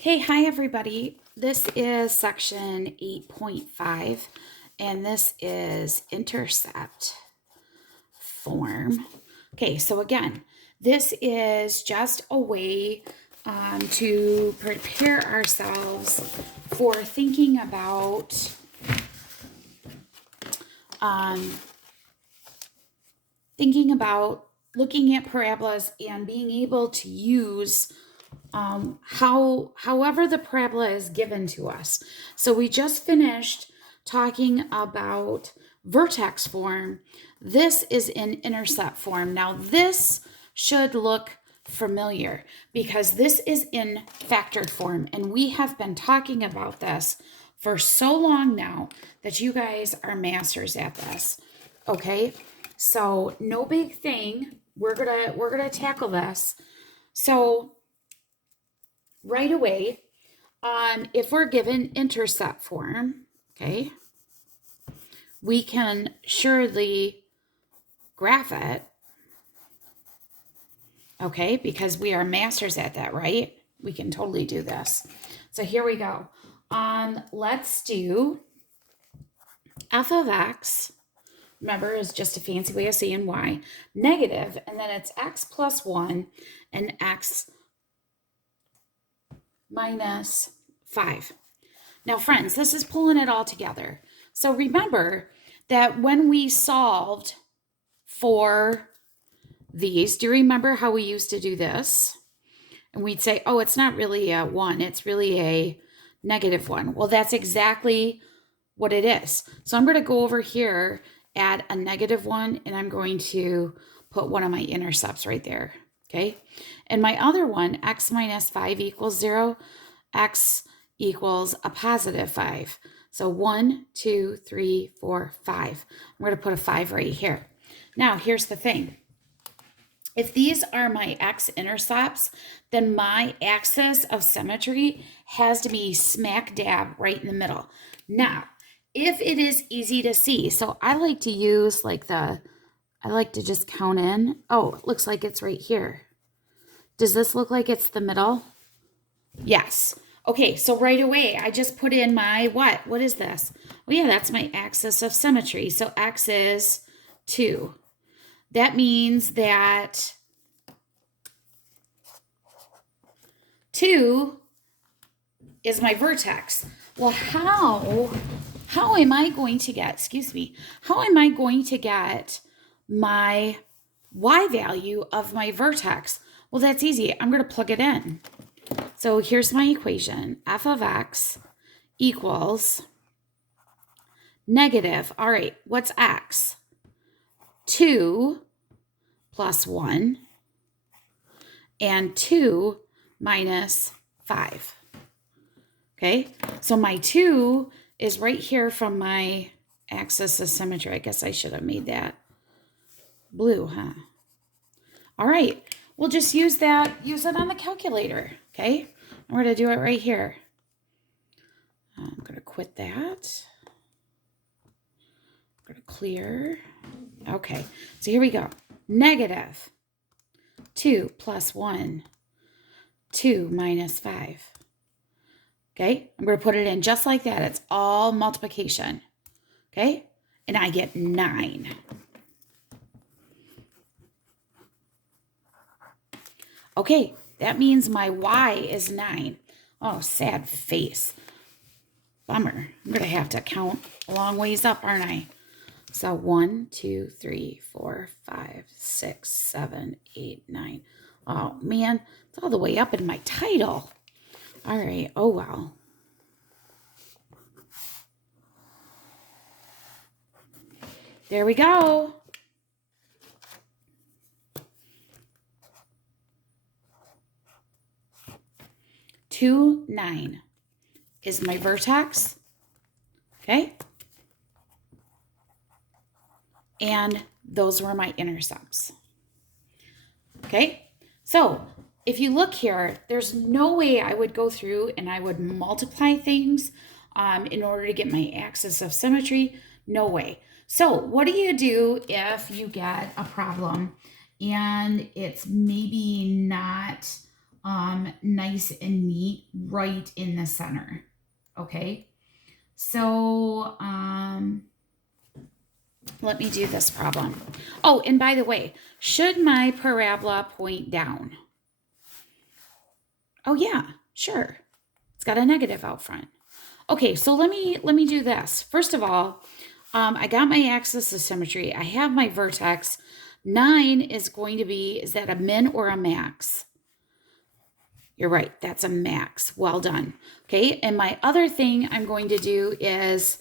Okay, hi everybody. This is section 8.5, and this is intercept form. Okay, so again, this is just a way to prepare ourselves for thinking about looking at parabolas and being able to use however the parabola is given to us. So we just finished talking about vertex form. This is in intercept form. Now this should look familiar because this is in factored form, and we have been talking about this for so long now that you guys are masters at this. Okay, so no big thing. We're gonna tackle this. So right away, if we're given intercept form, okay, we can surely graph it, okay, because we are masters at that, right? We can totally do this. So here we go. Let's do f of x, remember, is just a fancy way of saying y, negative, and then it's x plus 1 and x minus 5. Now, friends, this is pulling it all together. So remember that when we solved for these, do you remember how we used to do this? And we'd say, oh, it's not really a 1, it's really a negative 1. Well, that's exactly what it is. So I'm going to go over here, add a negative 1, and I'm going to put one of my intercepts right there, okay? And my other one, x minus 5 equals 0, x equals a positive 5. So 1, 2, 3, 4, 5. I'm going to put a 5 right here. Now, here's the thing. If these are my x-intercepts, then my axis of symmetry has to be smack dab right in the middle. Now, if it is easy to see, so I like to use I like to just count in. Oh, it looks like it's right here. Does this look like it's the middle? Yes. Okay, so right away, I just put in my what? What is this? Oh yeah, that's my axis of symmetry. So x is 2. That means that 2 is my vertex. Well, how am I going to get, how am I going to get my y value of my vertex? Well, that's easy. I'm going to plug it in. So here's my equation. F of x equals negative. All right, what's x? 2 plus 1 and 2 minus 5. Okay, so my 2 is right here from my axis of symmetry. I guess I should have made that blue, huh? All right, we'll just use it on the calculator, okay? I'm going to do it right here. I'm going to quit that. I'm going to clear. Okay, so here we go. Negative 2 plus 1, 2 minus 5. Okay, I'm going to put it in just like that. It's all multiplication. Okay, and I get 9. Okay, that means my y is 9. Oh, sad face. Bummer. I'm going to have to count a long ways up, aren't I? So 1, 2, 3, 4, 5, 6, 7, 8, 9. Oh, man, it's all the way up in my title. All right, oh well. There we go. Two, 9 is my vertex. Okay. And those were my intercepts. Okay. So if you look here, there's no way I would go through and I would multiply things in order to get my axis of symmetry. No way. So what do you do if you get a problem and it's maybe not nice and neat right in the center. Okay, so let me do this problem. Oh, and by the way, should my parabola point down? Oh yeah, sure. It's got a negative out front. Okay, so let me do this. First of all, I got my axis of symmetry. I have my vertex. 9 is going to be, is that a min or a max? You're right, that's a max. Well done. Okay, and my other thing I'm going to do is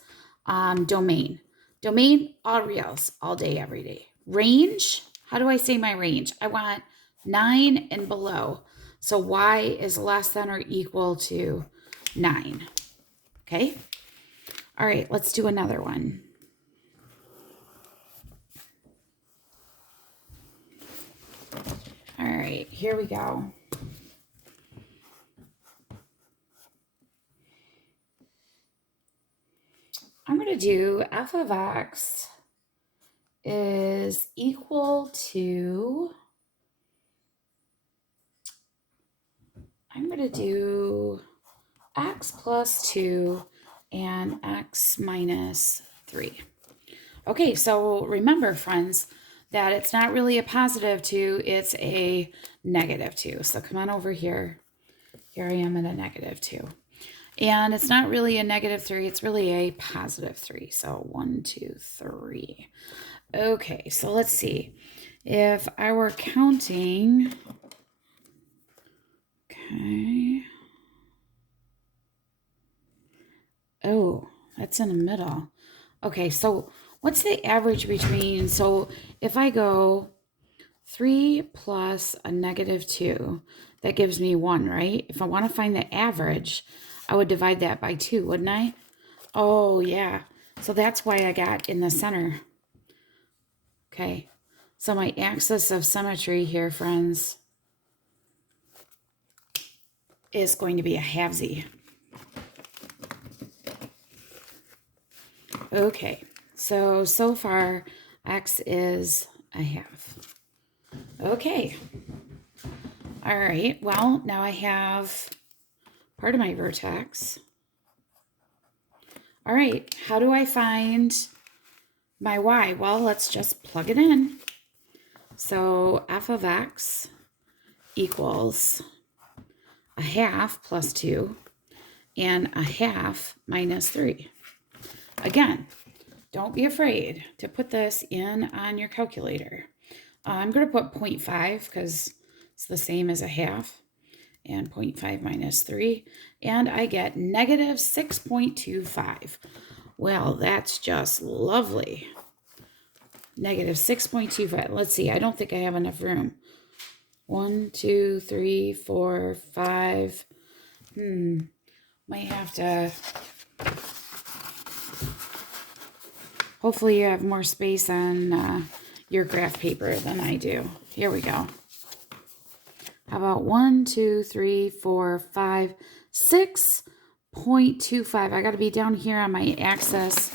domain. Domain, all reals, all day, every day. Range, how do I say my range? I want 9 and below. So y is less than or equal to 9. Okay? All right, let's do another one. All right, here we go. I'm going to do f of x is equal to, I'm going to do x plus 2 and x minus 3. Okay, so remember, friends, that it's not really a positive 2, it's a negative 2. So come on over here. Here I am at a negative 2. And it's not really a negative 3, it's really a positive 3. So 1, 2, 3. Okay, so let's see. If I were counting, okay. Oh, that's in the middle. Okay, so what's the average between, so if I go 3 plus a negative 2, that gives me 1, right? If I want to find the average, I would divide that by 2, wouldn't I? Oh, yeah. So that's why I got in the center. Okay. So my axis of symmetry here, friends, is going to be a halvesy. Okay. So far, x is a half. Okay. All right. Well, now I have part of my vertex. All right, how do I find my y? Well, let's just plug it in. So f of x equals a half plus 2 and a half minus 3. Again, don't be afraid to put this in on your calculator. I'm going to put 0.5 because it's the same as a half. And 0.5 minus 3, and I get negative 6.25. Well, that's just lovely. Negative 6.25. Let's see, I don't think I have enough room. 1, 2, 3, 4, 5. Might have to. Hopefully you have more space on your graph paper than I do. Here we go. How about 1, 2, 3, 4, 5, 6.25. I got to be down here on my axis.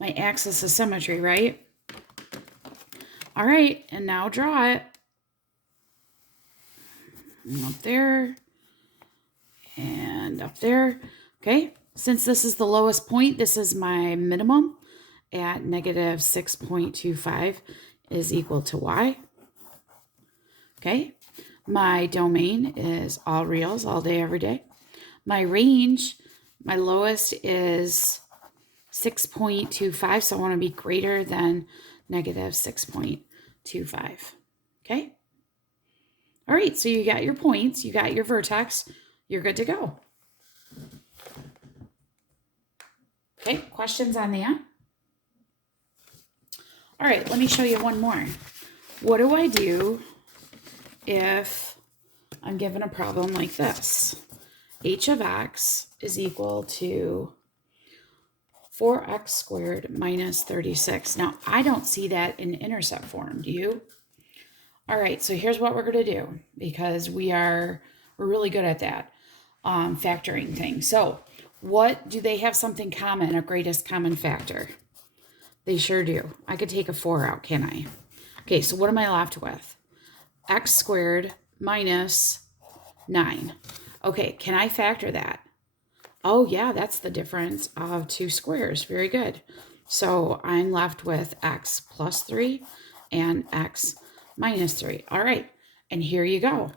My axis of symmetry, right? All right, and now draw it. And up there. And up there. Okay, since this is the lowest point, this is my minimum at negative 6.25. is equal to y. Okay, my domain is all reals, all day, every day. My range, my lowest is 6.25, so I want to be greater than negative 6.25. Okay? All right, so you got your points, you got your vertex, you're good to go. Okay, questions on that? All right, let me show you one more. What do I do if I'm given a problem like this? H of x is equal to 4x squared minus 36. Now, I don't see that in intercept form. Do you? All right, so here's what we're going to do, because we're really good at that, factoring things. So what do they have something common, a greatest common factor? They sure do. I could take a 4 out, can I? Okay, so what am I left with? X squared minus 9. Okay, can I factor that? Oh, yeah, that's the difference of two squares. Very good. So I'm left with x plus 3 and x minus 3. All right, and here you go.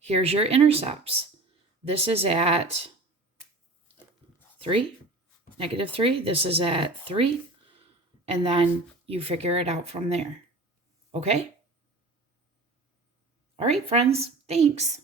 Here's your intercepts. This is at 3, negative 3. This is at 3. And then you figure it out from there. Okay? All right, friends. Thanks.